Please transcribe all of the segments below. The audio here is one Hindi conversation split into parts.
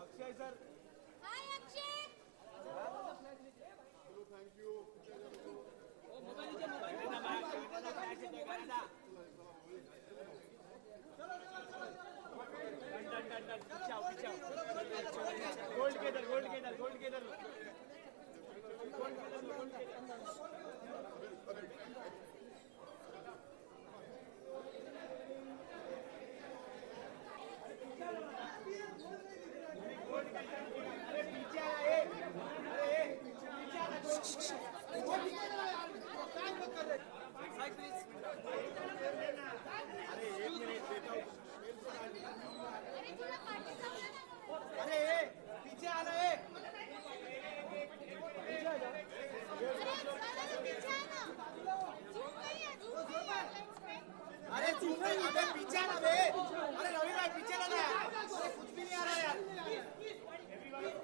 Akshay sir hi Akshay gold के इधर गोल्ड के इधर गोल्ड के इधर अरे थोड़ा पार्टी संभला ना अरे पीछे आना है अरे पीछे आना झूम गई है अरे चुप नहीं अबे पीछे आना बे अरे रवि भाई पीछे लगा अरे कुछ भी नहीं आ रहा यार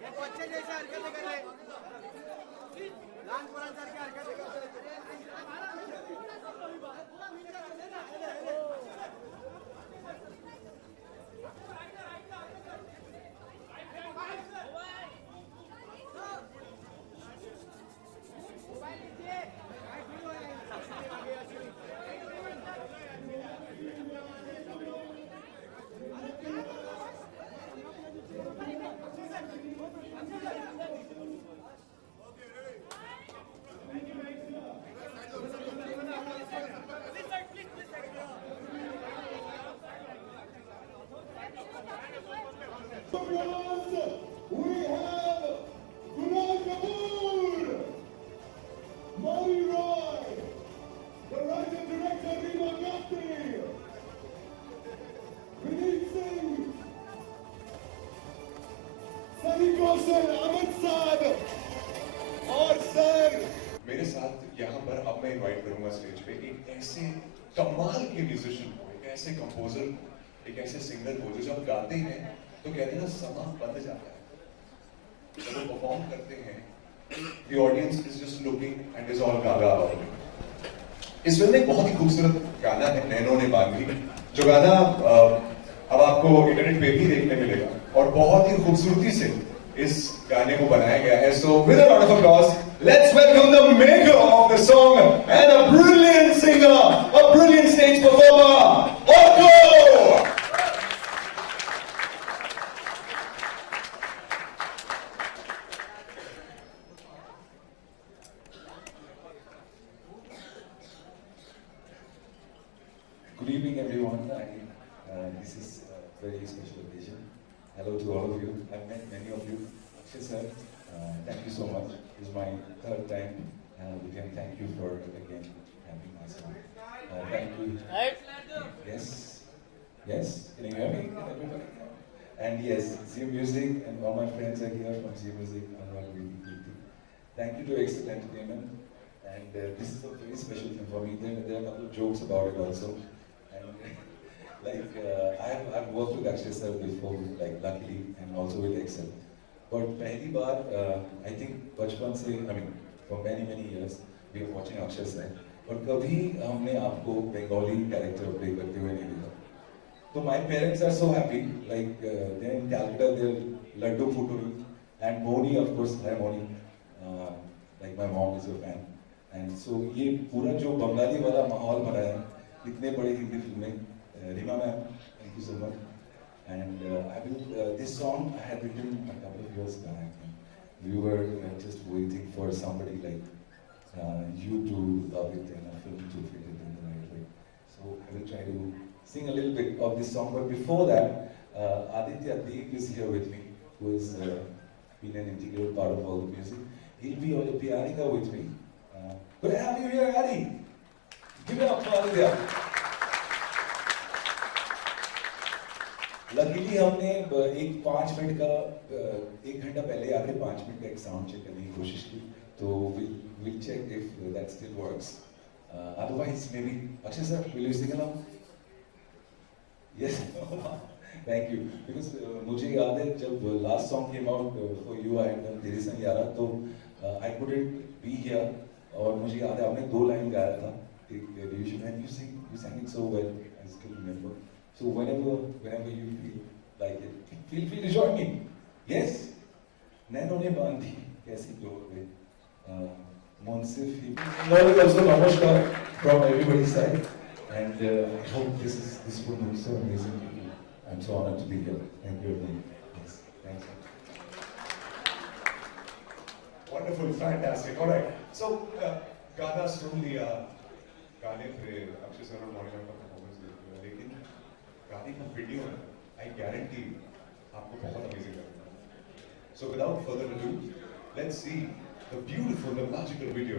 ये बच्चे जैसे हरकतें कर रहे लहान पोरांसारखी हरकतें करते We have Gulab Kapoor, Maury Roy, the writer director Rima Gandhi, Vineet Singh, Sunny Kaushal, Amit Saad, और सर मेरे साथ यहाँ पर अब मैं इनवाइट करूंगा स्टेज पे एक ऐसे कमाल के म्यूजिशियन को, एक ऐसे कंपोजर को, एक ऐसे सिंगर को जो जब गाते हैं तो कहते हैं ना समा बंद जाता है। जब वो परफॉर्म करते हैं the audience is just looking and is all gaga about it। इस फिल्म में एक बहुत ही खूबसूरत गाना है नैनो ने बांधी, जो गाना अब आपको इंटरनेट पे भी देखने मिलेगा और बहुत ही खूबसूरती से इस गाने को बनाया गया है। So with a lot of applause, let's welcome the maker of the song and a brilliant singer, a brilliant stage performer, Orko! Good evening, everyone. This is a very special occasion. Hello to all of you. I've met many of you. Akshay sir, thank you so much. This is my third time with him. Thank you for again having my son. Thank you. Yes. Yes. Can you hear me? Everybody? And yes, Z Music and all my friends are here from Z Music. Thank you to Excel Entertainment. And this is a very special thing for me. There are a couple of jokes about it also. And I've worked with Akshay sir before, like luckily, and also with Excel. But पहली बार, I think बचपन से, I mean, for many years, we were watching Akshay sir. और कभी हमने आपको बंगाली कैरेक्टर प्ले करते हुए नहीं देखा. So my parents are so happy. Like they're in Calcutta, they're Laddu Futuri, and Moni, of course, hi Moni. Like my mom is a fan. And so ये पूरा जो बंगाली वाला माहौल बना है इतने बड़े हिंदी फिल्में, Rima ma'am, thank you so much. And this song I had written a couple of years back. We were just waiting for somebody like you to love it and a film to fit it in the right way. So I will try to sing a little bit of this song. But before that, Aditya Dev is here with me, who has been an integral part of all the music. He'll be on the piano with me. Good to have you here, Adi. Give it up for Aditya. Luckily हमने एक 5 मिनट का 1 घंटा पहले आके 5 मिनट का एक साउंड चेक करने की कोशिश की, तो we'll check if that still works. Otherwise maybe Akshay sir, will you sing along? Yes. Thank you. Because मुझे याद है जब last song came out for you, I had done तेरे संग यारा, तो I couldn't be here, और मुझे याद है आपने 2 लाइन गाया था एक डिवीजन में, you sang it so well, I still remember. So whenever you feel like it, feel free to join me. Yes. नैनों ने बांधी कैसी डोर में, Monsif. Also namaskar from everybody's side, and I hope this will be so amazing. I'm so honored to be here. Thank you everyone. Yes, thanks. Wonderful, fantastic. All right. So, गाना सुन लिया, गाने पे अक्षय सर और मॉनिटर का परफॉर्मेंस देख लिया, लेकिन गाने का वीडियो है, I guarantee आपको बहुत अमेजिंग लगेगा. So, without further ado, let's see the beautiful, the magical video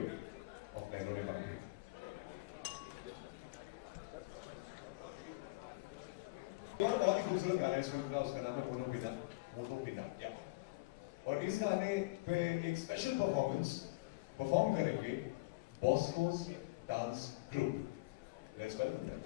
of नैनों ने बांधी. और बहुत ही खूबसूरत गाना है इसमें, उसका नाम है मोनो पिना क्या. और इस गाने पे एक स्पेशल परफॉर्म करेंगे Bosco's dance group. Let's welcome them.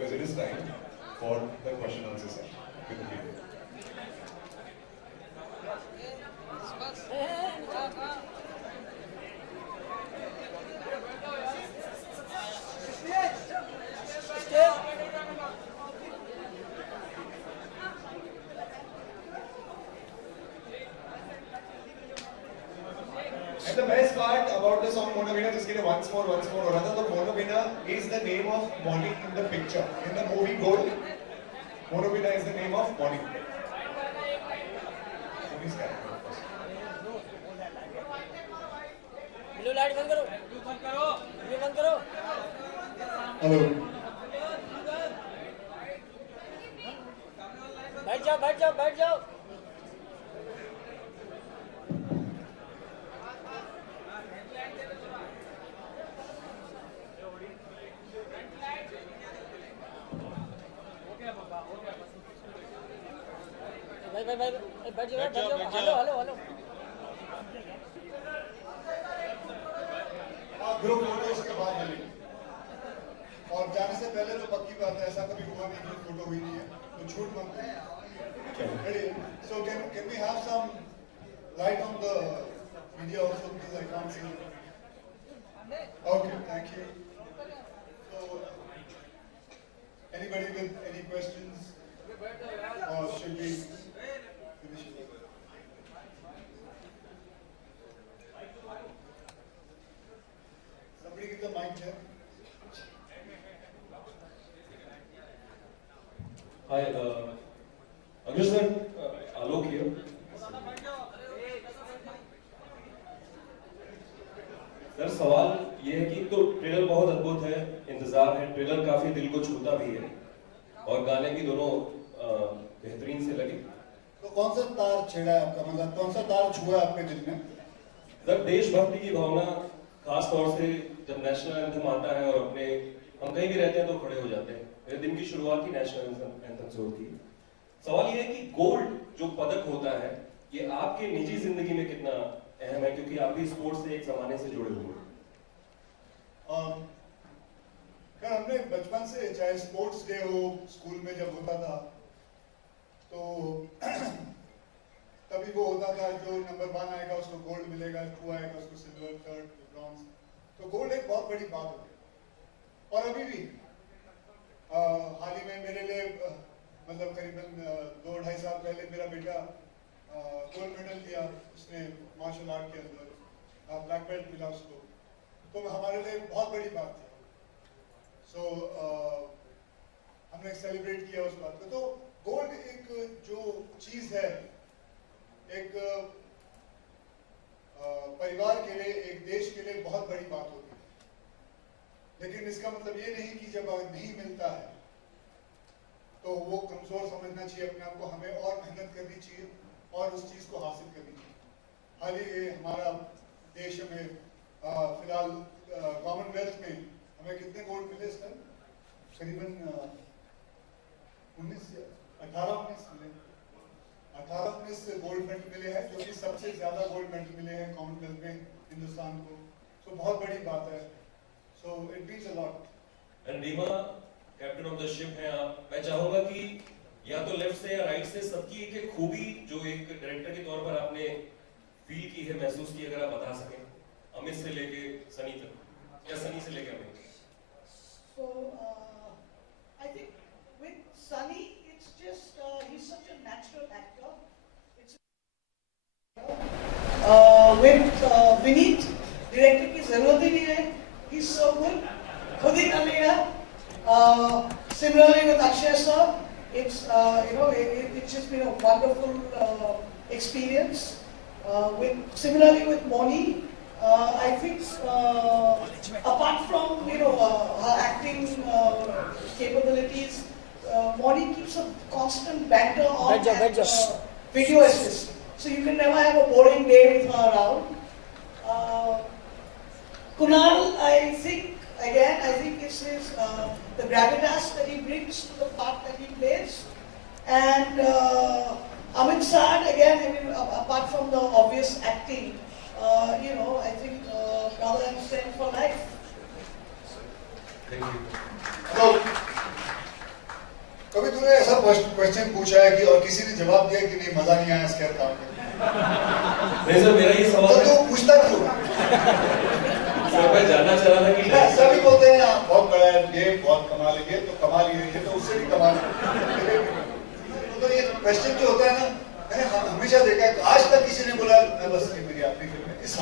because it is time for the question answer session with the people. And the best part about the song Mona Veena, जिसके लिए once more हो रहा था, तो Mona Veena is the name of Molly in the picture. In the movie Gold, Mona Veena is the name of Molly. Mommy's character, of course. Blue light बंद करो, ब्लू बंद करो। हेलो बैठ जाओ, बैठ जाओ, बैठ जाओ। भाई भाई भाई बैठ जाओ, बैठ जाओ। Hello hello hello. Group photo इसके बाद मिलेगी और जाने से पहले तो पक्की बात है, ऐसा कभी हुआ नहीं ग्रुप फोटो हुई नहीं है, तो झूठ मत करो। Ready? So can we have some light on the media also please, I can't see. Okay, thank you. So anybody with any questions or should we finish it? Somebody give the mic here. Hi, Anuj sir, Alok here. Sir सवाल ये है कि तो ट्रेलर बहुत अद्भुत है, इंतजार है, ट्रेलर काफी दिल को छूता भी है और गाने भी दोनों बेहतरीन से लगे। तो कौन सा तार छेड़ा है आपका, मतलब कौन सा तार छुआ है आपके दिल में? सर देशभक्ति की भावना, खास तौर से जब नेशनल एंथम आता है और अपने हम कहीं भी रहते हैं तो खड़े हो जाते हैं। मेरे दिन की शुरुआत ही नेशनल एंथम से होती है। सवाल ये है कि गोल्ड जो पदक होता है ये आपके निजी जिंदगी में कितना अहम है, क्योंकि आप भी स्पोर्ट्स से एक जमाने से जुड़े हुए हैं। खैर हमने बचपन से, चाहे स्पोर्ट्स डे हो स्कूल में जब होता था तो तभी वो होता था जो नंबर 1 आएगा उसको गोल्ड मिलेगा, 2 आएगा उसको सिल्वर, 3rd ब्रॉन्ज। तो गोल्ड एक बहुत बड़ी बात होती है। और अभी भी हाल ही में मेरे लिए मतलब करीबन 2-2.5 साल पहले मेरा बेटा गोल्ड मेडल लिया उसने मार्शल आर्ट के अंदर, ब्लैक बेल्ट मिला उसको, तो हमारे लिए बहुत बड़ी बात थी। सो हमने सेलिब्रेट किया उस बात को। तो गोल्ड एक जो चीज है, एक परिवार के लिए, एक देश के लिए बहुत बड़ी बात होती है। लेकिन इसका मतलब ये नहीं कि जब नहीं मिलता है तो वो कमजोर समझना चाहिए अपने आप को, हमें और मेहनत करनी चाहिए और उस चीज को हासिल करनी चाहिए। हाल ही हमारा देश में फिलहाल कॉमनवेल्थ में हमें कितने गोल्ड मिले इस टाइम? करीबन 18-19 मिले। 18-19 गोल्ड मेडल मिले हैं, जो कि सबसे ज्यादा गोल्ड मेडल मिले हैं कॉमनवेल्थ में हिंदुस्तान को। तो बहुत बड़ी बात है। So it means a lot. And Reema captain of the ship हैं आप, मैं चाहूंगा कि या तो लेफ्ट से या राइट से सबकी एक एक खूबी जो एक डायरेक्टर के तौर पर आपने फील की है, महसूस की, अगर आप बता सकें, अमित से लेके सनी तक या सनी से लेके Amit. So I think with Sunny, it's just he's such a natural actor. It's with Vineet, director की जरूरत ही नहीं है. He's so good. खुद ही कर लेगा. Similarly with Akshay sir, it's it's just been a wonderful experience. Similarly with Moni. I think apart from her acting capabilities, Moni keeps a constant banter on video assist, so you can never have a boring day with her around. Kunal, I think this is the gravitas that he brings to the part that he plays, and Amit Saad again. I mean, apart from the obvious acting. I think brother and friend for life. Thank you. तो कभी तूने ऐसा क्वेश्चन पूछा है कि और किसी ने जवाब दिया कि नहीं मजा नहीं आया इसके काम में? नहीं सर, मेरा ये सवाल तो तू पूछता क्यों? सर मैं जानना चाह रहा था कि सभी बोलते हैं बहुत बड़ा है ये, बहुत कमाल है ये, तो कमाल ये तो उससे भी कमाल है। तो ये क्वेश्चन जो होता है ना, मैंने हमेशा देखा है, आज तक किसी ने बोला मैं बस ये मेरी आखिरी फिल्म है, इस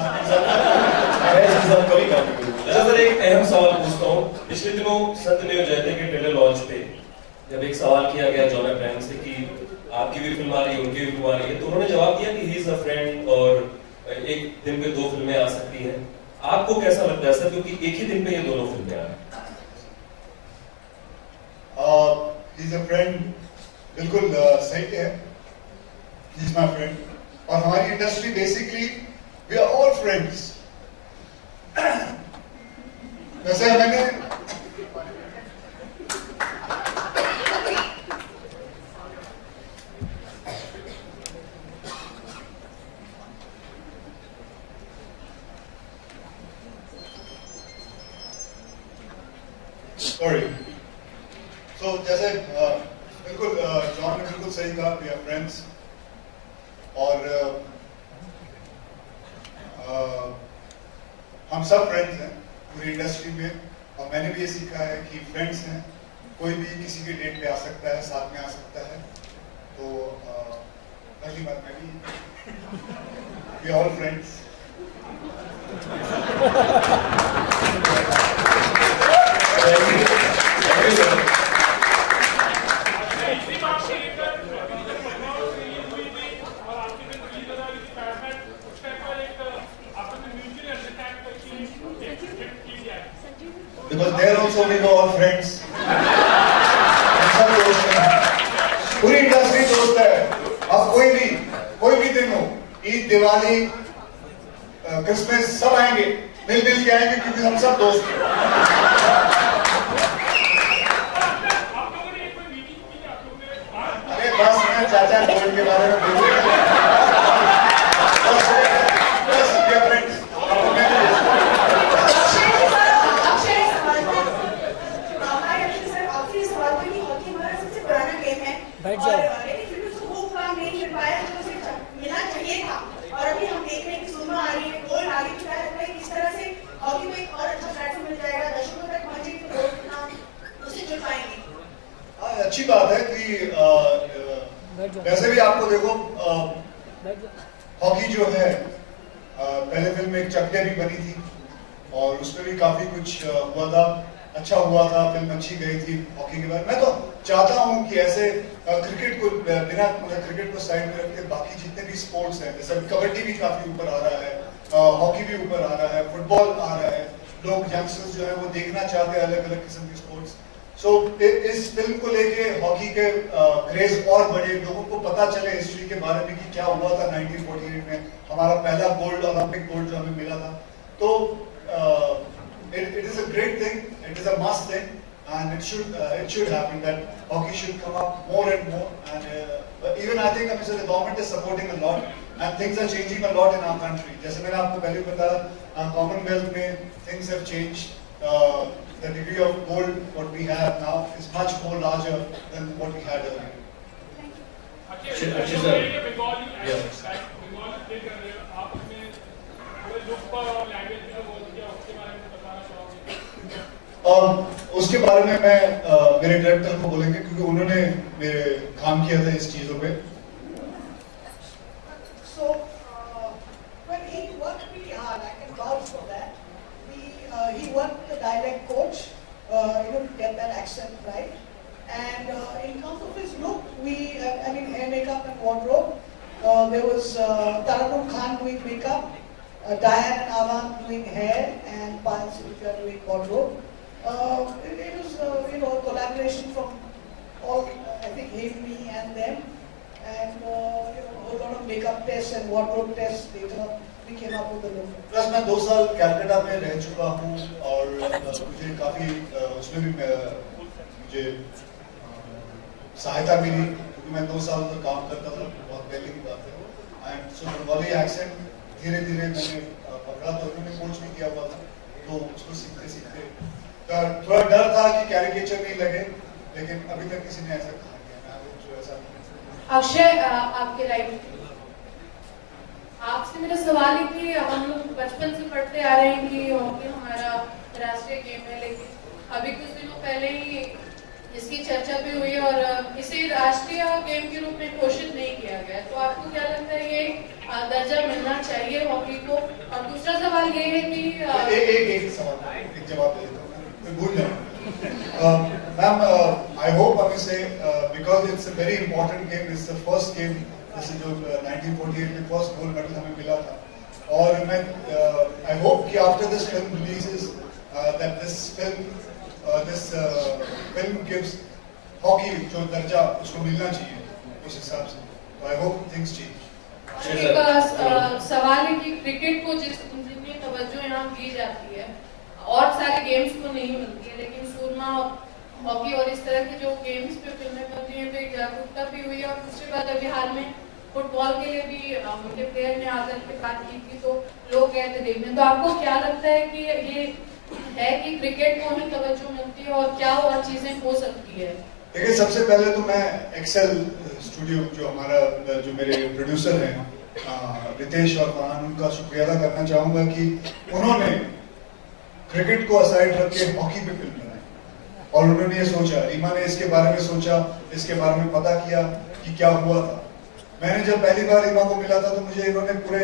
अच्छा सर, एक अहम सवाल पूछता हूँ। पिछले दिनों सत्यमेव जयते के ट्रेलर लॉन्च पे जब एक सवाल किया गया जॉन अब्राहम से कि आपकी भी फिल्म आ रही है, उनकी भी फिल्म आ रही है, तो उन्होंने जवाब दिया कि ही इज अ फ्रेंड और एक दिन पे 2 फिल्में आ सकती हैं। आपको कैसा लगता है सर, क्योंकि एक ही दिन पे ये दोनों फिल्में आ रही हैं? ही इज अ फ्रेंड, बिल्कुल सही है। He is my friend. और हमारी industry basically we are all friends. वैसे मैंने सॉरी, सो जैसे बिल्कुल जॉन ने बिल्कुल सही कहा, वी आर फ्रेंड्स। और हम सब फ्रेंड्स हैं पूरी इंडस्ट्री में। और मैंने भी ये सीखा है कि फ्रेंड्स हैं, कोई भी किसी के डेट पे आ सकता है, साथ में आ सकता है। तो पहली बात मैं भी, we all friends. Because there also we were all friends. हम सब दोस्त हैं, पूरी इंडस्ट्री दोस्त है। अब कोई भी दिन हो, ईद, दिवाली, क्रिसमस, सब आएंगे, मिल के आएंगे, क्योंकि हम सब दोस्त हैं। अरे बस मैं चाचा गोल्ड के बारे में बोलूंगा। बस ये फ्रेंड्स, आपको मैं बैठ जाओ। मिलना चाहिए था। और अभी हम देख रहे हैं कि सुरमा आ रही है, गोल्ड आ रही है, क्या लगता है किस तरह से हॉकी में एक और अच्छा प्लेटफॉर्म मिल जाएगा, दर्शकों तक पहुंचेगी तो लोग इतना उसे जुड़ पाएंगे। अच्छी बात है कि वैसे भी आपको देखो, हॉकी जो है, पहले फिल्म में एक चकते भी बनी थी और उसमें भी काफी कुछ हुआ था, अच्छा हुआ था, फिल्म अच्छी गई थी हॉकी के बारे में। मैं तो चाहता हूं कि ऐसे क्रिकेट को बिना क्रिकेट को साइड में रख के बाकी जितने भी स्पोर्ट्स हैं, जैसे कबड्डी भी काफी ऊपर आ रहा है, हॉकी भी ऊपर आ रहा है, फुटबॉल आ रहा है, लोग यंगस्टर्स जो है वो देखना चाहते हैं अलग अलग किस्म के स्पोर्ट्स। सो इस फिल्म को लेके हॉकी के क्रेज और बढ़े, लोगों को पता चले हिस्ट्री के बारे में कि क्या हुआ था 1948 में, हमारा पहला गोल्ड, ओलंपिक गोल्ड जो हमें मिला था। तो it is a great thing, it is a must thing, and it should happen that hockey should come up more and more. And even I think the government is supporting a lot, and things are changing a lot in our country. जैसे मैंने आपको पहले बताया, Commonwealth में things have changed. The degree of gold what we have now is much more larger than what we had earlier. उसके बारे में मैं मेरे डायरेक्टर को बोलेंगे, क्योंकि उन्होंने मेरे काम किया था इस चीजों पे। So when he worked really hard, I can vouch for that. He worked with the dialect coach, to get that accent right. And in terms of his look, hair, makeup, and wardrobe. There was Taranum Khan doing makeup, Diane and Avan doing hair, and Payal Silvia doing wardrobe. It was, a collaboration from all, I think, him, me, and them, and a whole lot of makeup tests and wardrobe tests. Later, we came up with the look. Plus मैं 2 साल कलकत्ता में रह चुका हूँ और मुझे काफी उसमें भी मुझे सहायता मिली, क्योंकि मैं 2 साल तक काम करता था, बहुत पहले की बात है। एंड सो बंगाली एक्सेंट धीरे धीरे मैंने पकड़ा, तो उन्होंने कोच भी किया हुआ था, तो उसको सीखते सीखते थोड़ा डर था कि कैरिकेचर नहीं लगे, लेकिन अभी तक किसी ने ऐसा कहा नहीं, जो ऐसा अक्षय, आपके राइट, आपसे मेरा सवाल है कि हम लोग बचपन से पढ़ते आ रहे हैं कि हॉकी हमारा राष्ट्रीय गेम है, लेकिन अभी कुछ दिनों पहले ही इसकी चर्चा भी हुई और इसे राष्ट्रीय गेम के रूप में घोषित नहीं किया गया। तो आपको क्या लगता है ये दर्जा मिलना चाहिए हॉकी को? और दूसरा सवाल ये है कि एक सवाल का एक जवाब दे देता हूँ, मैं भूल जाऊँ। मैम, I hope हमें से because it's a very important game, it's the first game, जैसे जो 1948 में फर्स्ट गोल्ड मेडल हमें मिला था, और मैं I hope कि after this film releases that this film gives hockey जो दर्जा उसको मिलना चाहिए उस हिसाब से, तो I hope things change. एक सवाल है कि क्रिकेट को जितनी तवज्जो यहाँ दी जाती है और सारे गेम्स को नहीं मिलती है, लेकिन सूरमा हॉकी और इस तरह के जो गेम्स पे फिल्में बनती हैं तो एक जागरूकता भी हुई है। और दूसरी बात, अभी हाल में फुटबॉल के लिए भी उनके प्लेयर ने आकर के बात की थी तो लोग गए थे देखने। तो आपको क्या लगता है कि ये है कि क्रिकेट को ही तवज्जो मिलती है और क्या और चीजें हो सकती है? देखिए, सबसे पहले तो मैं एक्सेल स्टूडियो जो हमारा जो मेरे प्रोड्यूसर हैं रितेश और फरहान, उनका शुक्रिया अदा करना चाहूँगा कि उन्होंने क्रिकेट को असाइड रख के हॉकी पे फिल्म बनाई और उन्होंने ये सोचा, रीमा ने इसके बारे में सोचा, इसके बारे में पता किया कि क्या हुआ था। मैंने जब पहली बार रीमा को मिला था तो मुझे इन्होंने पूरे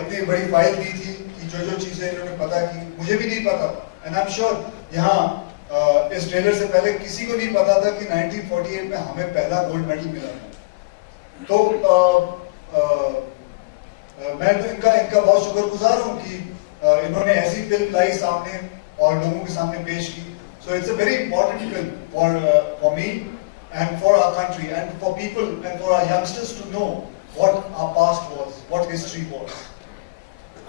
इतनी बड़ी फाइल दी थी कि जो चीज़ें इन्होंने पता की मुझे भी नहीं पता था। एंड आई एम श्योर यहाँ इस ट्रेलर से पहले किसी को नहीं पता था कि 1948 में हमें पहला गोल्ड मेडल मिला था। तो मैं तो इनका बहुत शुक्रगुजार हूँ कि इन्होंने ऐसी फिल्म लाई सामने और लोगों के सामने पेश की। So it's a very important film for me and for our country and for people and for our youngsters to know what our past was, what history was.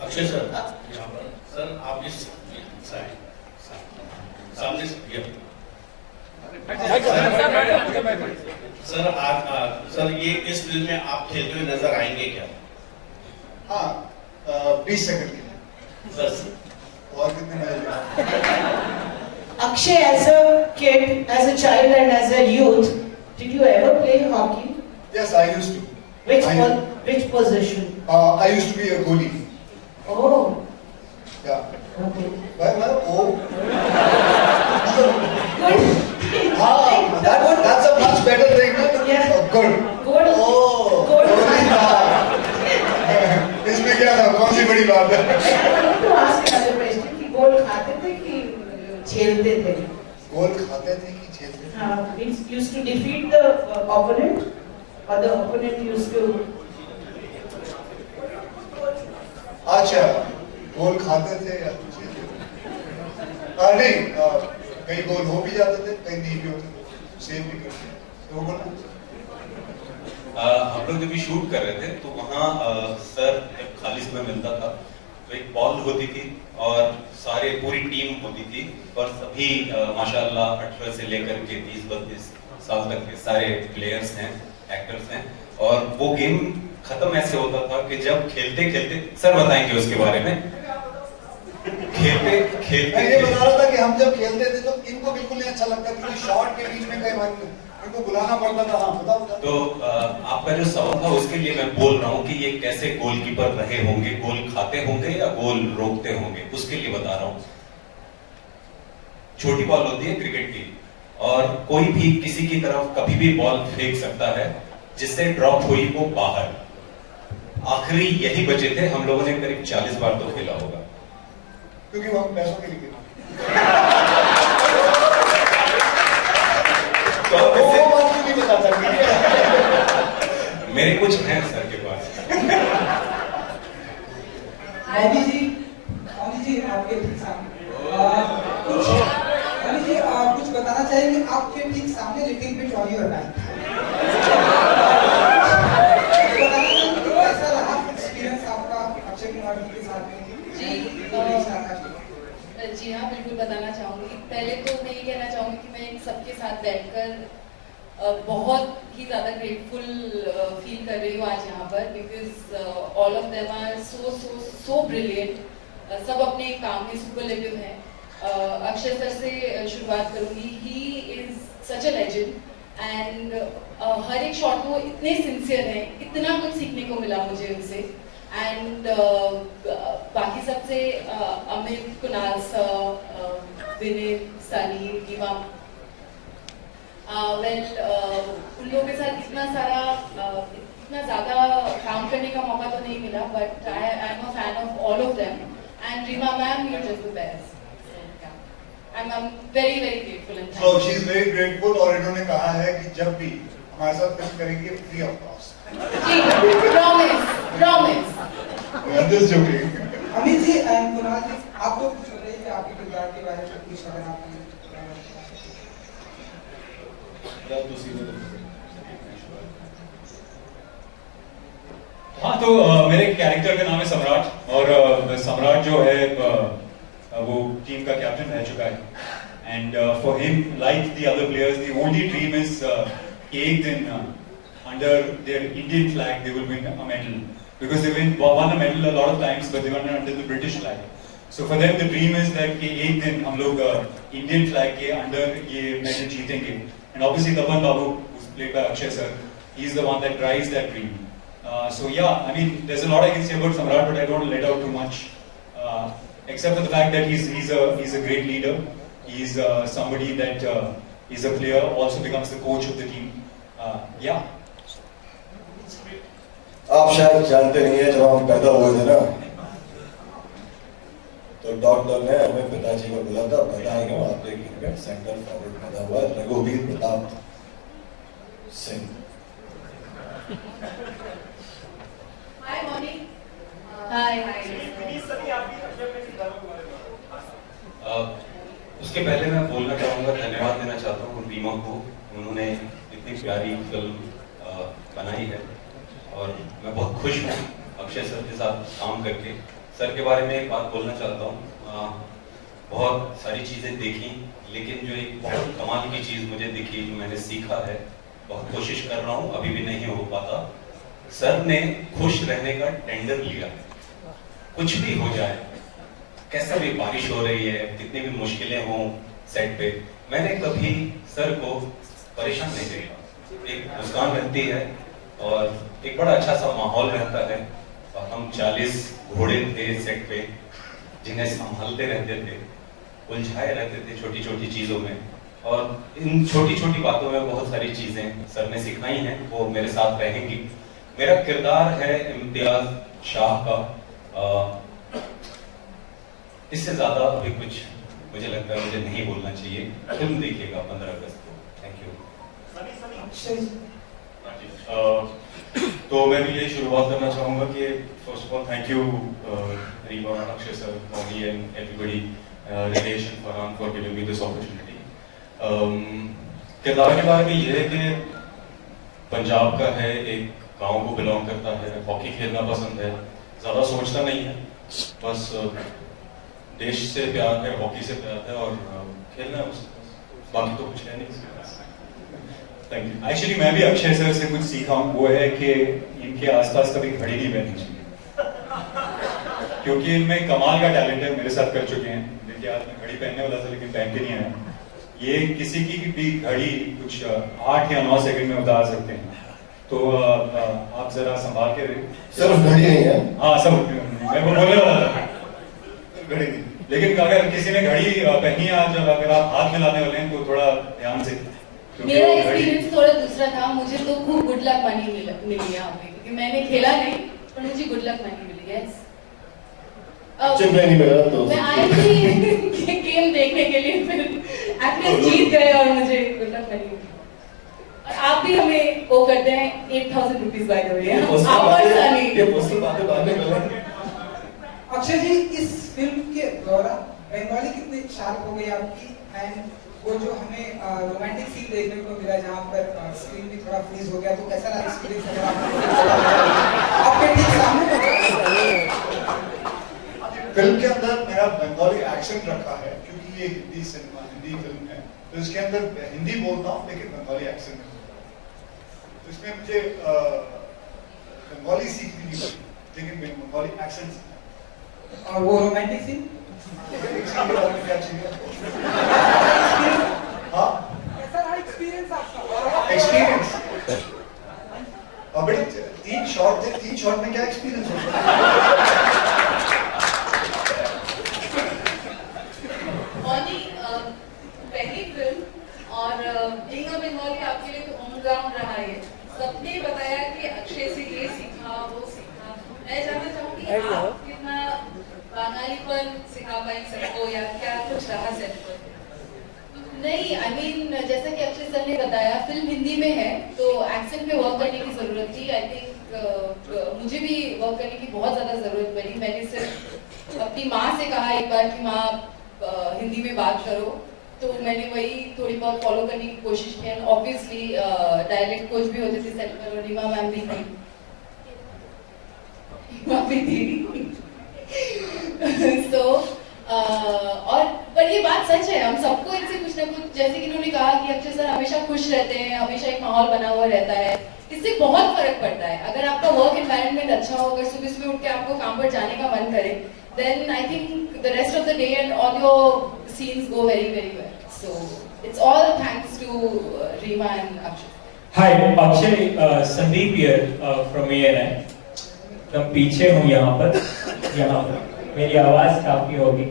Akshay sir, यहाँ पर सर आप इस सामने सर आज सर ये इस फिल्म में आप खेलते हुए नजर आएंगे क्या? हाँ, 20 सेकंड के लिए सर। और कितने मजे? Akshay, as a kid, as a child and as a youth, did you ever play hockey? Yes, I used to. Which position? I used to be a goalie. Oh. Yeah. Okay. Well, oh. Good. That's a much better thing. Yeah. Good. Good. Oh. Good. इसमें क्या था? कौन सी बड़ी बात है? I want to ask another question कि गोल खाते थे कि खेलते थे? गोल खाते थे कि खेलते थे? हाँ, means used to defeat the opponent or the opponent used to. अच्छा, गोल खाते थे या खेलते थे? नहीं, कई गोल हो भी जाते थे, कई नहीं भी होते थे, सेव भी करते थे। तो वो बोलना। हम लोग जब भी शूट कर रहे थे तो वहाँ सर जब खाली समय मिलता था तो एक बॉल होती थी और सारे पूरी टीम होती थी और सभी माशाल्लाह 18 से लेकर के 20-32 साल तक के सारे प्लेयर्स हैं, एक्टर्स हैं। और वो गेम खत्म ऐसे होता था कि जब खेलते खेलते सर बताएंगे उसके बारे में, खेलते खेलते मैं ये बता रहा था कि हम जब खेलते थे तो इनको बिल्कुल नहीं अच्छा लगता क्योंकि शॉट के बीच में कई बार इनको बुलाना पड़ता था। हाँ, बताओ। तो आपका जो सवाल था उसके लिए मैं बोल रहा हूँ कि ये कैसे गोलकीपर रहे होंगे, गोल खाते होंगे या गोल रोकते होंगे, उसके लिए बता रहा हूँ। छोटी बॉल होती है क्रिकेट की और कोई भी किसी की तरफ कभी भी बॉल फेंक सकता है, जिससे ड्रॉप हुई वो बाहर। आखिरी यही बचे थे, हम लोगों ने करीब 40 बार तो खेला होगा क्योंकि वो हम पैसों के लिए तो वो बात क्यों नहीं बता सकती? मेरे कुछ हैं सर के पास। मौली जी आपके ठीक सामने कुछ बताना चाहेंगे? आपके ठीक सामने little bit on your right. कैसा रहा एक्सपीरियंस आपका अक्षय कुमार जी के साथ में? जी हाँ, बिल्कुल बताना चाहूँगी। पहले तो मैं ये कहना चाहूँगी कि मैं इन सबके साथ बैठकर बहुत ही ज़्यादा ग्रेटफुल फील कर रही हूँ आज यहाँ पर, because all of them are so brilliant. सब अपने काम में सुपरलेटिव हैं। अक्षय सर से शुरुआत करूँगी। He is such a legend and हर एक शॉट वो इतने सिंसियर हैं, इतना कुछ सीखने को मिला मुझे उनसे। एंड बाकी सबसे अमित, कुणाल सर, विनीत, सनी, रीमा, उन लोगों के साथ इतना ज़्यादा काम करने का मौका तो नहीं मिला, but I am a fan of all of them. And Reema ma'am, you are just the best. I'm very grateful and So she is very grateful और इन्होंने कहा है कि जब भी हमारे साथ फिल्म करेंगे free of cost. promise. I'm just joking. Amit ji and Kunal ji, आप तो कुछ बताइए कि आपके किरदार के बारे में कुछ अगर आप हाँ, तो मेरे कैरेक्टर का नाम है सम्राट और सम्राट जो है वो टीम का कैप्टन रह चुका है. And for him like the other players the only dream is एक दिन under their Indian flag they will win a medal, because they won a medal a lot of times but they won under the British flag. So for them the dream is that कि एक दिन हम लोग Indian flag के under ये medal जीतेंगे. And obviously Tapan Babu, who's played by Akshay sir, he's the one that drives that dream. So yeah, I mean there's a lot I can say about Samrat, but I don't want to let out too much, except for the fact that he's a great leader. He's somebody that is a player, also becomes the coach of the team. Yeah. आप शायद जानते नहीं है, जब हम पैदा हुए थे ना तो डॉक्टर ने हमें पिताजी को बोला था बताएंगे वहां पे क्रिकेट सेंटर फॉरवर्ड पैदा हुआ रघुवीर Pratap Singh. Hi Moni. Hi. उसके पहले मैं बोलना चाहूँगा, धन्यवाद देना चाहता हूँ रीमा को. उन्होंने इतनी प्यारी फिल्म बनाई है और मैं बहुत खुश हूँ अक्षय सर के साथ काम करके. सर के बारे में एक बात बोलना चाहता हूँ. बहुत सारी चीज़ें देखी, लेकिन जो एक बहुत कमाल की चीज़ मुझे दिखी, जो मैंने सीखा है, बहुत कोशिश कर रहा हूँ, अभी भी नहीं हो पाता. सर ने खुश रहने का टेंडर लिया. कुछ भी हो जाए, कैसा भी बारिश हो रही है, कितनी भी मुश्किलें हों सेट पे, मैंने कभी सर को परेशान नहीं देखा. एक मुस्कान रहती है और एक बड़ा अच्छा सा माहौल रहता है. और हम 40 घोड़े थे सेट पे, जिन्हें संभालते रहते थे, उलझाए रहते थे छोटी छोटी चीज़ों में. और इन छोटी छोटी बातों में बहुत सारी चीज़ें सर ने सिखाई हैं, वो मेरे साथ रहेंगी. मेरा किरदार है इम्तियाज शाह का. इससे ज़्यादा अभी कुछ मुझे लगता है मुझे नहीं बोलना चाहिए. फिल्म देखिएगा 15 अगस्त को. Thank you. तो मैं भी यही शुरुआत करना चाहूँगा कि first of all thank you Reema, Akshay sir, Mouni and everybody, Ritesh and Farhan for giving me this opportunity. किरदार के बारे में ये है कि पंजाब का है, एक गांव को बिलोंग करता है, हॉकी खेलना पसंद है, ज़्यादा सोचता नहीं है, बस देश से प्यार है, हॉकी से प्यार है और खेलना है उससे, बाकी तो कुछ है नहीं. Thank you. एक्चुअली मैं भी अक्षय सर से कुछ सीखा हूँ, वो है कि इनके आसपास कभी घड़ी नहीं पहननी चाहिए, क्योंकि इनमें कमाल का टैलेंट है. मेरे साथ कर चुके हैं. देखिए आज मैं घड़ी पहनने वाला था लेकिन पहन के नहीं आया. ये किसी की भी घड़ी कुछ 8 या 9 सेकंड में उतार सकते हैं. तो आप जरा संभाल के रहिए. सिर्फ घड़ी नहीं है. हाँ, सब मैं वो बोलने वाला था, घड़ी नहीं. लेकिन अगर किसी ने घड़ी पहनी है आज, अगर आप हाथ मिलाने वाले हैं तो थोड़ा ध्यान से. मेरा एक्सपीरियंस थोड़ा दूसरा था. मुझे तो खूब गुड लक मनी मिली यहाँ पे, क्योंकि मैंने खेला नहीं, पर मुझे गुड लक मनी मिली. यस, नहीं मिला तो मैं आई थी गेम देखने के लिए, फिर एक्टर जीत गए और मुझे गुड लक मनी मिली. और आप भी हमें वो करते हैं 8000 rupees by the way. Akshay ji, इस फिल्म के दौरान बंगाली कितनी शार्प हो गई आपकी, एंड वो जो हमें रोमांटिक सीन देखने को मिला जहाँ पर स्क्रीन भी थोड़ा फ्रीज हो गया, तो कैसा रहा एक्सपीरियंस अगर आपके ठीक सामने? फिल्म के अंदर मेरा बंगाली एक्शन रखा है, क्योंकि ये हिंदी फिल्म है, तो इसके अंदर हिंदी बोलता हूँ लेकिन बंगाली एक्शन में. तो इसमें मुझे बंगाली सीखनी नहीं पड़ी, लेकिन मैं बंगाली एक्शन. और वो रोमांटिक सीन क्या चाहिए? हाँ, कैसा रहा एक्सपीरियंस आपका? एक्सपीरियंस बड़े 3 शॉट थे. 3 शॉट में क्या एक्सपीरियंस होता है? पहली फिल्म और बीइंग अ बंगाली आपके लिए तो ऑन ग्राउंड रहा है. सबने बताया कि अक्षय से ये सीखा, वो सीखा. मैं जानना चाहूँगी आप कितना बंगालीपन सिखा पाए सबको, या क्या कुछ रहा सेट पर? नहीं, I mean, जैसा कि अक्षय सर ने बताया, फिल्म हिंदी में है तो एक्सेंट पे वर्क करने की जरूरत थी। आई थिंक मुझे भी वर्क करने की बहुत ज्यादा जरूरत पड़ी। मैंने सिर्फ अपनी माँ से कहा एक बार कि माँ हिंदी में बात करो, तो मैंने वही थोड़ी बहुत फॉलो करने की कोशिश की। ऑब्वियसली डायलेक्ट कोच भी होते थे सेट पर, रीमा मैम भी थी, so, और पर ये बात सच है, हम सबको इनसे कुछ ना कुछ, जैसे कि इन्होंने कहा कि अक्षय सर हमेशा खुश रहते हैं, हमेशा एक माहौल बना हुआ रहता है, इससे बहुत फर्क पड़ता है। अगर आपका वर्क एनवायरनमेंट अच्छा हो, अगर सुबह सुबह उठ के आपको काम पर जाने का मन करे, then I think the rest of the day and all your scenes go very well. So it's all thanks to Reema and Akshay. Hi, Akshay, Sandeep here from ANI. मैं पीछे हूँ यहाँ पर मेरी आवाज काफी होगी।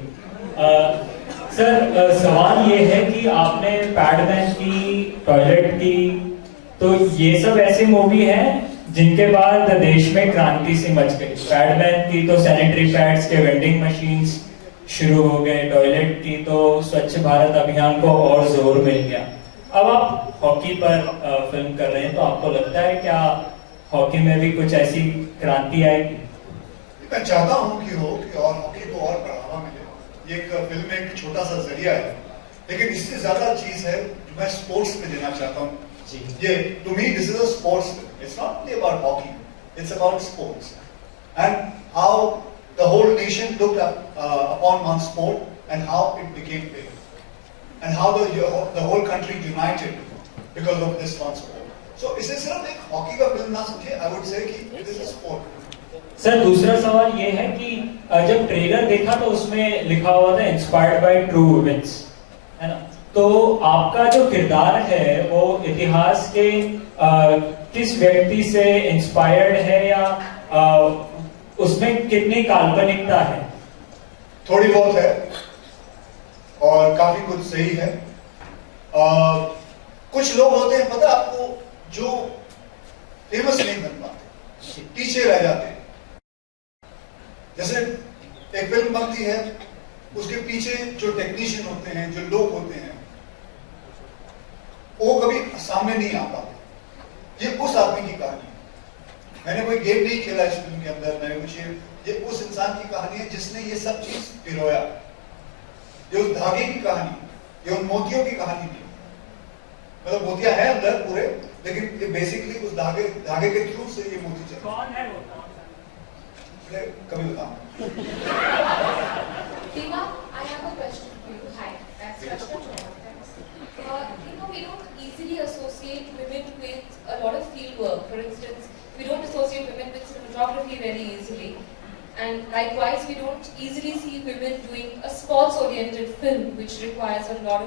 सर, सवाल ये है कि आपने पैडमैन की, टॉयलेट की, तो ये सब ऐसे मूवी हैं जिनके बाद देश में क्रांति सी मच गई। पैडमैन की तो सैनिटरी पैड्स के वेंडिंग मशीन्स शुरू हो गए, टॉयलेट की तो स्वच्छ भारत अभियान को और जोर मिल गया। अब आप हॉकी पर फिल्म कर रहे हैं, तो आपको लगता है क्या हॉकी में भी कुछ ऐसी क्रांति आएगी? मैं चाहता हूं कि हो कि और हॉकी को और बढ़ावा मिले। ये एक फिल्म में एक छोटा सा जरिया है, लेकिन इससे ज्यादा चीज है जो मैं स्पोर्ट्स में देना चाहता हूं। ये to me this is a sports film. It's not only about hockey, it's about sports and how the whole nation looked upon one sport and how it became big and how the whole country united because of this one sport. So इसे सिर्फ एक हॉकी का फिल्म ना समझिए, आई वुड से कि it is a sport. Sir, दूसरा सवाल ये है कि जब ट्रेलर देखा तो उसमें लिखा हुआ था इंस्पायर्ड बाय ट्रू इवेंट्स, है ना? तो आपका जो किरदार है वो इतिहास के किस व्यक्ति से इंस्पायर्ड है या उसमें कितनी काल्पनिकता है? थोड़ी बहुत है और काफी कुछ सही है। कुछ लोग होते हैं, पता आपको, जो फेमस नहीं बन पाते, पीछे रह जाते हैं। जैसे एक फिल्म बनती है, उसके पीछे जो टेक्नीशियन होते हैं, जो लोग होते हैं, वो कभी सामने नहीं आ पाते। ये उस आदमी की कहानी है। मैंने कोई गेम नहीं खेला इस फिल्म के अंदर, मैंने कुछ, ये उस इंसान की कहानी है जिसने ये सब चीज पिरोया। ये उस धागे की कहानी, ये उन मोतियों की कहानी नहीं। मतलब मोतियां हैं अंदर पूरे, लेकिन ये बेसिकली उस धागे के थ्रू से ये मोती चले। कौन है वो? कभी बताऊं। Reema, I have a question for you. Hi, that's Rashna. We don't easily associate women with a lot of field work. For instance, we don't associate women with cinematography very easily. And likewise, we don't easily see women doing a sports-oriented film, which requires a lot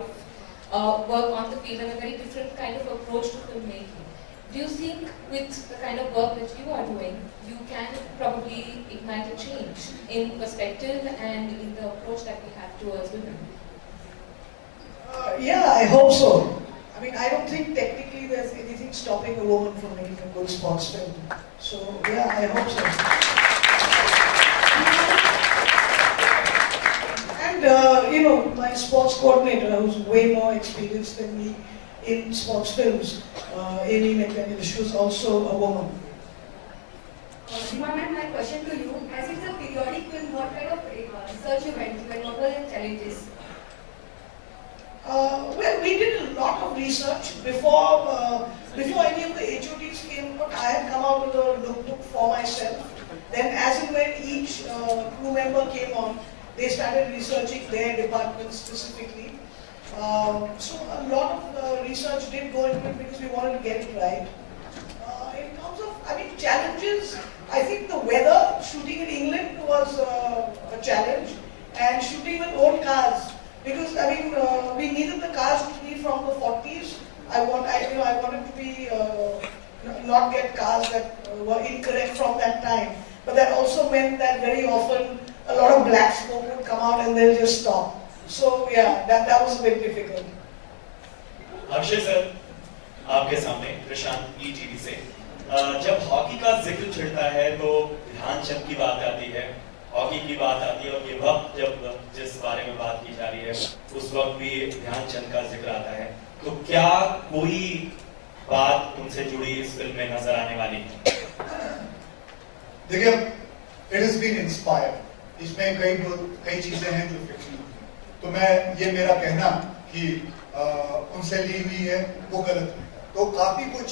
of work on the field and a very different kind of approach to filmmaking. Do you think with the kind of work that you are doing, you can probably ignite a change in perspective and in the approach that we have towards women? Yeah, I hope so. I mean, I don't think technically there's anything stopping a woman from making a good sports film. So, yeah, I hope so. And, my sports coordinator, who's way more experienced than me in sports films, Amy McDaniel, she was also a woman. Reema ma'am, my question to you, as it's a periodic film, what kind of research you went through and what were the challenges? Well, we did a lot of research before any of the HOTs came out. I had come out with a lookbook for myself. Then as and when each crew member came on, they started researching their department specifically. So a lot of research did go into it because we wanted to get it right. In terms of, challenges, I think the weather, shooting in England was a challenge, and shooting with old cars, because we needed the cars to be from the 40s. I wanted to be not get cars that were incorrect from that time, but that also meant that very often a lot of black smoke would come out and they'll just stop. So yeah, that was a bit difficult. Akshay sir, आपके सामने प्रशांत टीवी से। जब हॉकी का जिक्र छिड़ता है तो ध्यानचंद की बात आती है, हॉकी की बात आती है, और ये वक्त जब जिस बारे में बात की जा रही है उस वक्त भी ध्यानचंद का जिक्र चीजें हैं जो फिक्शनल हैं। तो मैं ये मेरा कहना कि उनसे ली हुई है वो गलत है। तो काफी कुछ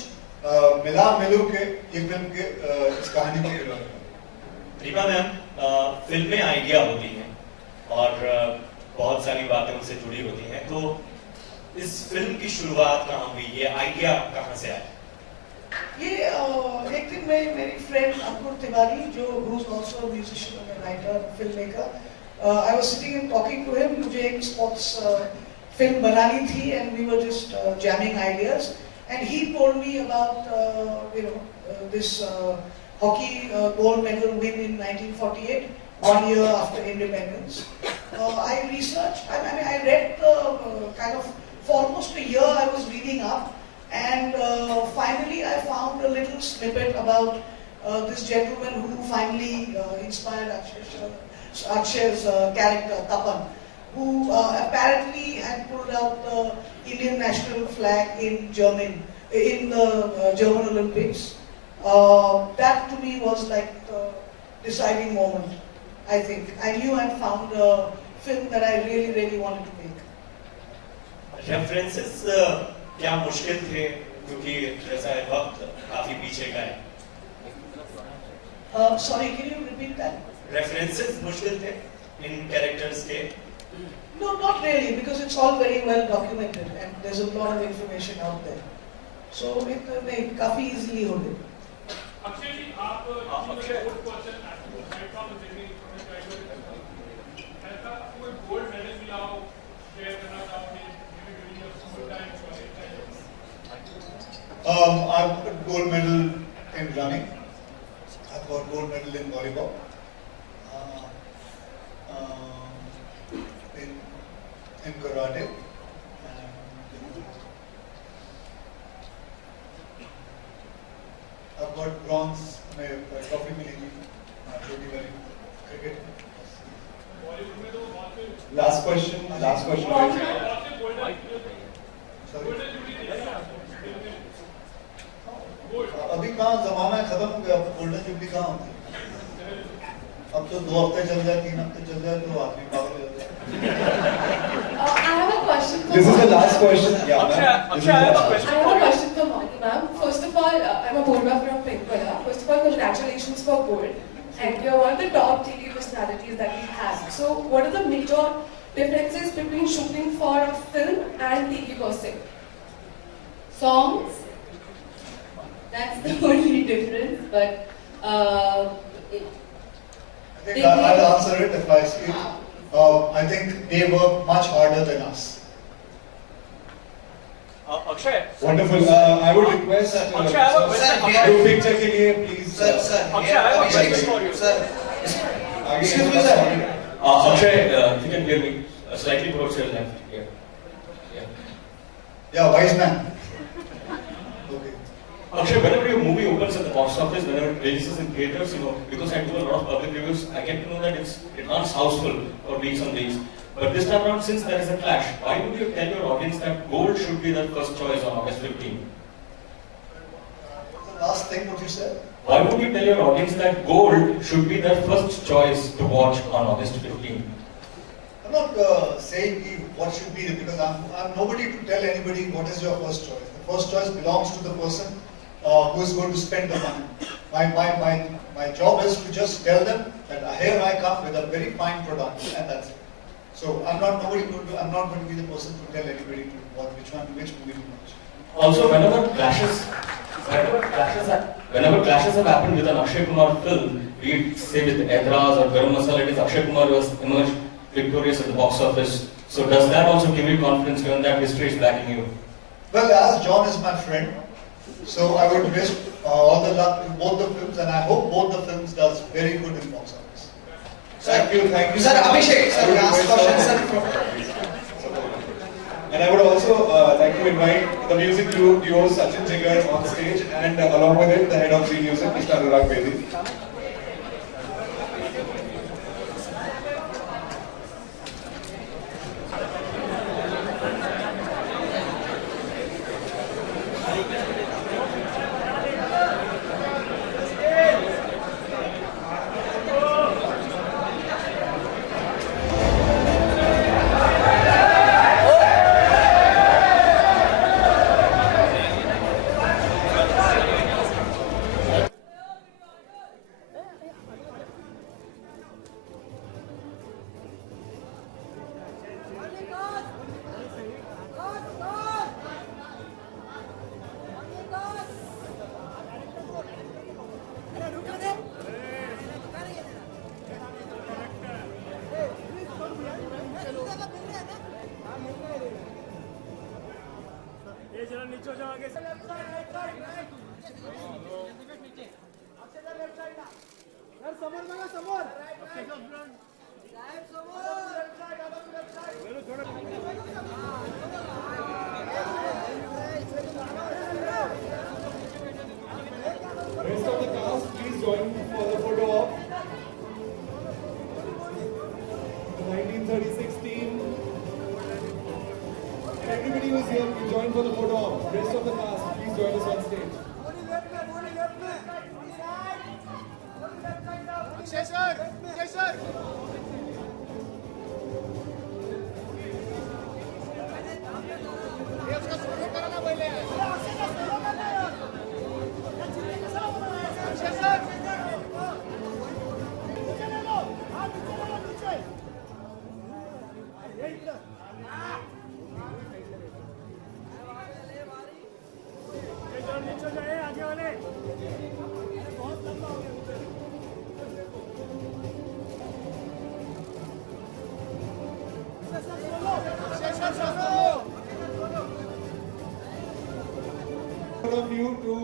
मिला मिलू के ये फिल्म के इस कहानी को डेवलप है। रीमा मैम, फिल्में आइडिया होती हैं और बहुत सारी बातें उनसे जुड़ी होती हैं, तो इस फिल्म की शुरुआत कहाँ हुई, ये आइडिया कहाँ से आया? ये एक दिन मेरी फ्रेंड अंकुर तिवारी, जो who is also a musician and a writer, filmmaker, I was sitting and talking to him. मुझे एक स्पोर्ट्स फिल्म बनानी थी and we were just jamming ideas, and he told me about this hockey gold medal win in 1948, 1 year after independence. I researched, I read kind of for almost a year I was reading up. And finally, I found a little snippet about this gentleman who finally inspired Akshay's character, Tapan, who apparently had pulled out the Indian national flag in the German Olympics. That to me was like the deciding moment, I think. I knew I'd found a film that I really, really wanted to make. References क्या मुश्किल थे, क्योंकि जैसा है वक्त काफी पीछे का है? Sorry, can you repeat that? References मुश्किल थे इन कैरेक्टर्स के? No, not really, because it's all very well documented and there's a lot of information out there. So it काफी easily हो गए. अक्षय जी, आप gold person right from the beginning, ऐसा कोई गोल्ड मेडल मिला हो शेयर करना चाहोगे? I've got gold medal in running. I've got gold medal in volleyball. In karate. I've got bronze में trophy मिली थी छोटी वाली cricket. Last question. Sorry. अभी कहाँ जमाना खत्म हो गया, गोल्डन जुबली कहाँ होती है? अब तो 2 हफ्ते चल जाए, 3 हफ्ते चल जाए तो आदमी पागल हो जाता है। I have a question. This is the last question. Yeah, Akshay, I have a question. I have a question for Moni ma'am. First of all, I'm a Purva from Pimpala. First of all, congratulations for gold. And you're one of the top TV personalities that we have. So, what are the major differences between shooting for a film and TV per se? Songs. That's the only difference, but I think I'll answer it if I see it. I think they work much harder than us. Akshay. Wonderful. I would request Akshay, I have a question. Group picture के लिए please. Sir. Akshay, I have a question for you. Sir. Excuse me, sir. Akshay, if you can hear me, slightly towards your left. Yeah, wise man. Akshay, whenever your movie opens at the box office, whenever it releases in theaters, because I do a lot of public reviews, I get to know that it runs houseful for weeks and weeks. But this time around, since there is a clash, why would you tell your audience that gold should be their first choice on August 15? What's the last thing what you said? Why would you tell your audience that gold should be their first choice to watch on August 15? I'm not saying what should be, because I'm nobody to tell anybody what is your first choice. The first choice belongs to the person who is going to spend the money. My job is to just tell them that here I come with a very fine product, and that's it. So I'm not going to be the person to tell anybody to watch which movie to watch. Also, whenever clashes have happened with an Akshay Kumar film, be it say with Aitraz or Garam Masala, it is Akshay Kumar who has emerged victorious at the box office. So does that also give you confidence given that history is backing you? Well, as John is my friend, so I would wish all the luck in both the films, and I hope both the films does very good in box office. Thank you. Sir, Abhishek, sir, last question, sir. And I would also like to invite the music duo Sachin Jigar on stage, and along with it, the head of Zee Music, Mr. Anurag Bedi. नीचे हो जाओ आगे से समोर बघा समोर Rest of the cast, please join for the photo op. The 1936 team. And everybody who's here, please join for the photo op. Rest of the cast, please join us on stage. Akshay sir, Akshay sir. ये उसका सोलो कराना पहले। अक्षय सर। नीचे ले लो, हाथ नीचे ले लो नीचे। ये इधर। नीचे जाए आगे वाले। बहुत लंबा हो गया। All of you to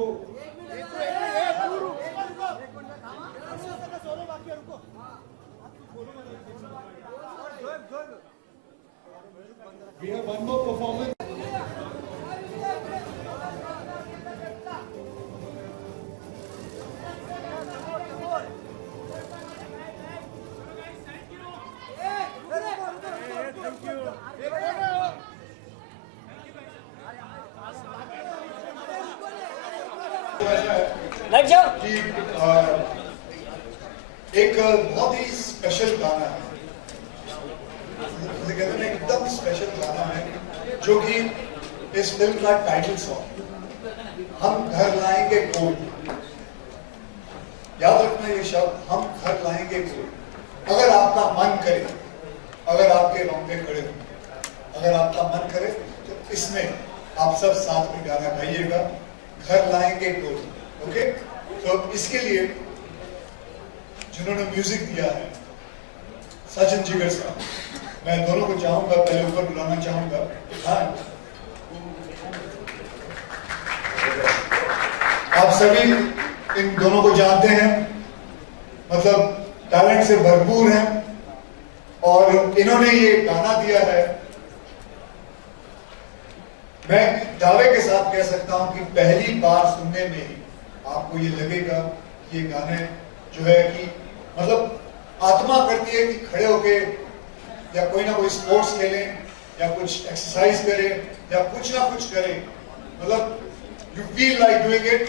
we have one more performance. कि एक बहुत ही स्पेशल गाना है, कहते हैं एकदम स्पेशल गाना है, जो कि इस फिल्म का टाइटल सॉन्ग हम घर लाएंगे कोई। याद रखना ये शब्द, हम घर लाएंगे कोई। अगर आपका मन करे, अगर आपके रोंगटे खड़े हो, अगर आपका मन करे तो इसमें आप सब साथ में गाना गाइएगा, घर लाएंगे कोई। ओके, तो इसके लिए जिन्होंने म्यूजिक दिया है सचिन जिगर साहब, मैं दोनों को चाहूंगा, पहले ऊपर बुलाना चाहूंगा। हाँ, आप सभी इन दोनों को जानते हैं, मतलब टैलेंट से भरपूर हैं, और इन्होंने ये गाना दिया है। मैं दावे के साथ कह सकता हूं कि पहली बार सुनने में ही आपको ये लगेगा कि ये गाने जो है कि मतलब आत्मा करती है कि खड़े होके या कोई ना कोई स्पोर्ट्स खेलें या कुछ एक्सरसाइज करें या कुछ ना कुछ करें, मतलब you feel like doing it.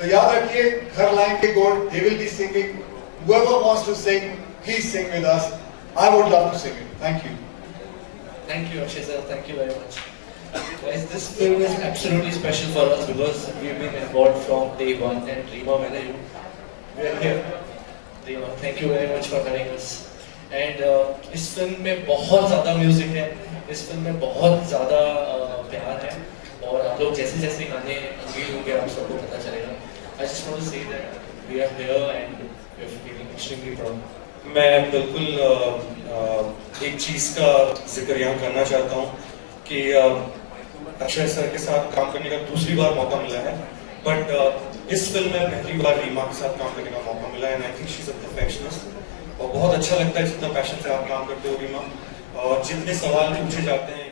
तो याद रखिए, घर लाएंगे gold, they will be singing, whoever wants to sing, please sing with us. I would love to sing it. Thank you. Thank you, Akshay sir. Thank you very much. Guys, this film is absolutely special for us because we've been involved from day one. And Reema, where are you? We are here. Reema, thank you very much for having us. And इस फिल्म में बहुत ज़्यादा म्यूजिक है, इस फिल्म में बहुत ज़्यादा प्यार है, और आप लोग जैसे जैसे गाने फील होंगे आप सबको पता चलेगा। I just want to say that we are here and we are feeling extremely proud. मैं बिल्कुल एक चीज़ का जिक्र यहाँ करना चाहता हूँ कि अक्षय सर के साथ काम करने का दूसरी बार मौका मिला है, बट इस फिल्म में पहली बार रीमा के साथ काम करने का मौका मिला है। And I think she is a perfectionist, और बहुत अच्छा लगता है जितना पैशन से आप काम करते हो रीमा, और जितने सवाल पूछे जाते हैं